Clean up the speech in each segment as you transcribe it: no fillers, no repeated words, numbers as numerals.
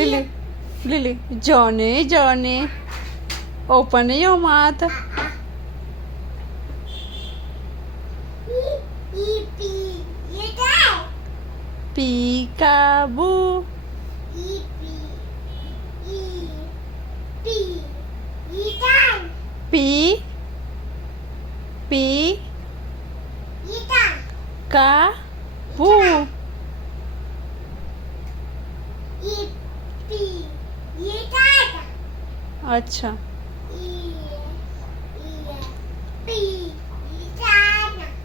Lily, Lily, Johnny, Johnny, open your mouth. Peekaboo. P P का बू अच्छा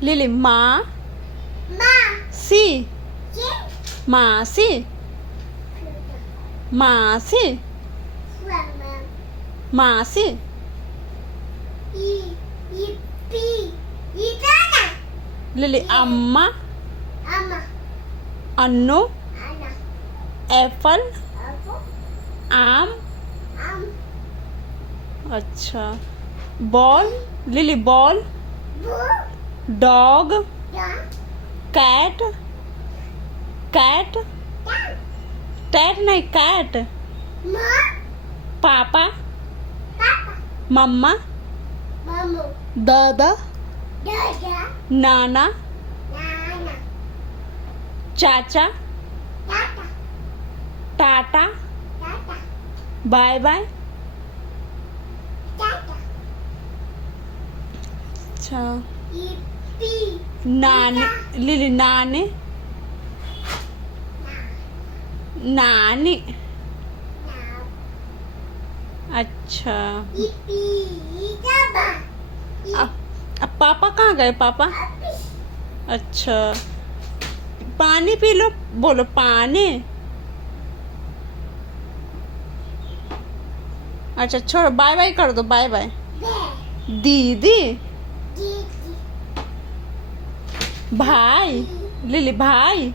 lily माँ सी मासी मासी मासी लिली अम्मा अन्नू एप्पल आम अच्छा ball lily ball dog cat cat टैट नहीं कैट पापा मम्मा दादा नाना चाचा टाटा बाय बाय अच्छा नाने लिली नाने नानी अच्छा अब पापा कहाँ गए पापा अच्छा पानी पी लो बोलो पानी अच्छा छोड़ो बाय बाय कर दो बाय बाय दीदी भाई लिली भाई